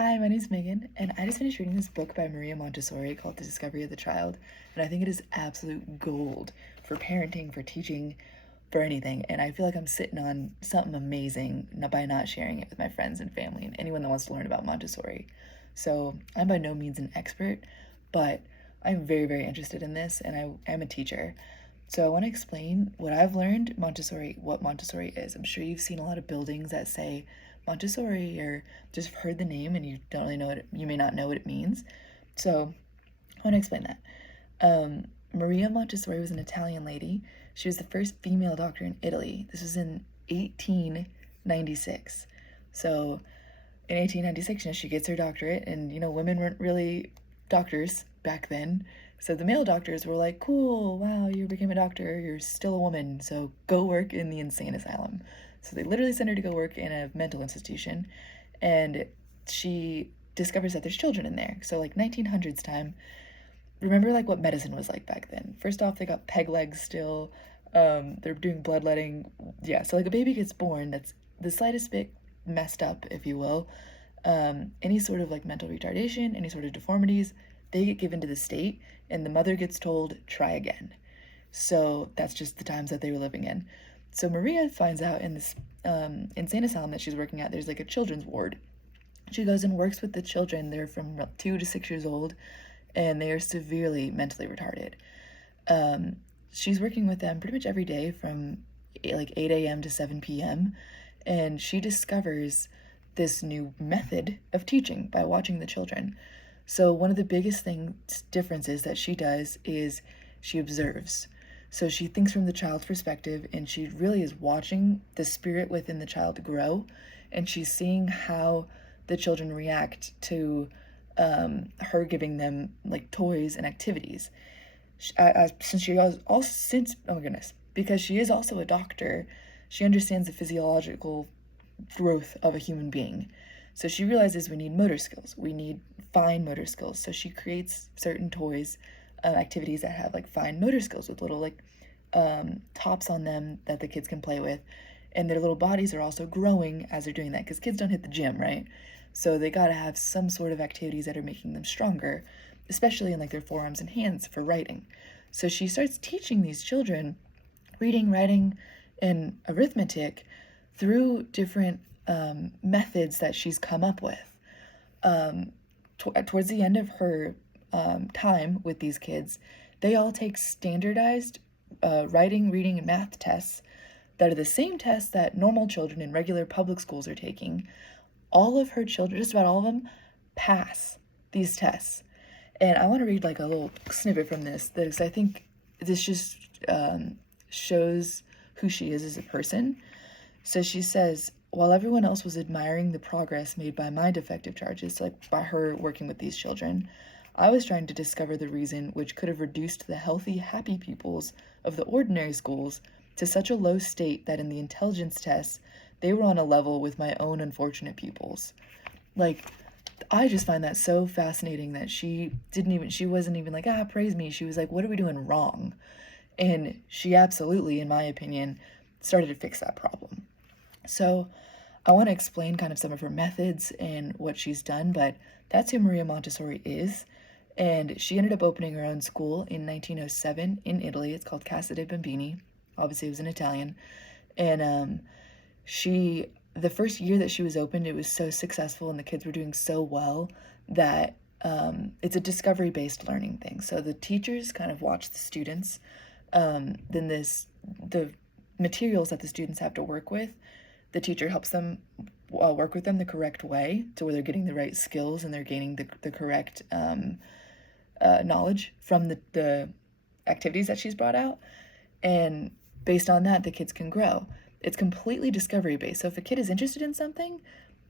Hi, my name is Megan, and I just finished reading this book by Maria Montessori called The Discovery of the Child, and I think it is absolute gold for parenting, for teaching, for anything. And I feel like I'm sitting on something amazing by not sharing it with my friends and family and anyone that wants to learn about Montessori. So I'm by no means an expert, but I'm very, very interested in this, and I am a teacher. So I want to explain what I've learned what Montessori is. I'm sure you've seen a lot of buildings that say Montessori or just heard the name and you don't really know you may not know what it means. So I want to explain that. Maria Montessori was an Italian lady. She was the first female doctor in Italy. This was in 1896. So in 1896, she gets her doctorate, and women weren't really doctors back then. So the male doctors were like, cool, wow, you became a doctor, you're still a woman, so go work in the insane asylum. So they literally sent her to go work in a mental institution, and she discovers that there's children in there. So like 1900s time, remember like what medicine was like back then. First off, they got peg legs still. They're doing bloodletting. Yeah, so like a baby gets born that's the slightest bit messed up, if you will. Any sort of like mental retardation, any sort of deformities, they get given to the state, and the mother gets told, try again. So that's just the times that they were living in. So Maria finds out in this insane asylum that she's working at, there's like a children's ward. She goes and works with the children. They're from 2 to 6 years old, and they are severely mentally retarded. She's working with them pretty much every day from like 8 a.m. to 7 p.m., and she discovers this new method of teaching by watching the children. So one of the biggest differences that she does is she observes. So she thinks from the child's perspective, and she really is watching the spirit within the child grow, and she's seeing how the children react to her giving them like toys and activities. Because she is also a doctor, she understands the physiological growth of a human being. So she realizes we need motor skills. We need fine motor skills. So she creates certain toys, activities that have like fine motor skills with little like tops on them that the kids can play with. And their little bodies are also growing as they're doing that, because kids don't hit the gym, right? So they gotta have some sort of activities that are making them stronger, especially in like their forearms and hands for writing. So she starts teaching these children reading, writing, and arithmetic through different methods that she's come up with. Towards the end of her time with these kids, they all take standardized writing, reading, and math tests that are the same tests that normal children in regular public schools are taking. All of her children, just about all of them, pass these tests. And I want to read like a little snippet from this, because I think this just shows who she is as a person. So she says, while everyone else was admiring the progress made by my defective charges, like by her working with these children, I was trying to discover the reason which could have reduced the healthy, happy pupils of the ordinary schools to such a low state that in the intelligence tests, they were on a level with my own unfortunate pupils. Like, I just find that so fascinating that she wasn't even like, praise me. She was like, what are we doing wrong? And she absolutely, in my opinion, started to fix that problem. So I want to explain kind of some of her methods and what she's done, but that's who Maria Montessori is. And she ended up opening her own school in 1907 in Italy. It's called Casa dei Bambini. Obviously, it was in Italian. And the first year that she was opened, it was so successful and the kids were doing so well that it's a discovery-based learning thing. So the teachers kind of watch the students. Then the materials that the students have to work with, the teacher helps them work with them the correct way to where they're getting the right skills and they're gaining the correct knowledge from the activities that she's brought out. And based on that, the kids can grow. It's completely discovery based. So if a kid is interested in something,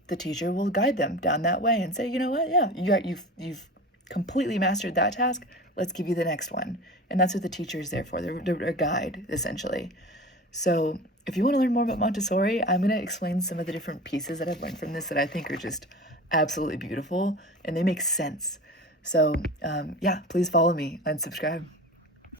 the teacher will guide them down that way and say, you know what, yeah, you've completely mastered that task. Let's give you the next one. And that's what the teacher is there for. They're a guide, essentially. So if you want to learn more about Montessori, I'm going to explain some of the different pieces that I've learned from this that I think are just absolutely beautiful, and they make sense. So yeah, please follow me and subscribe.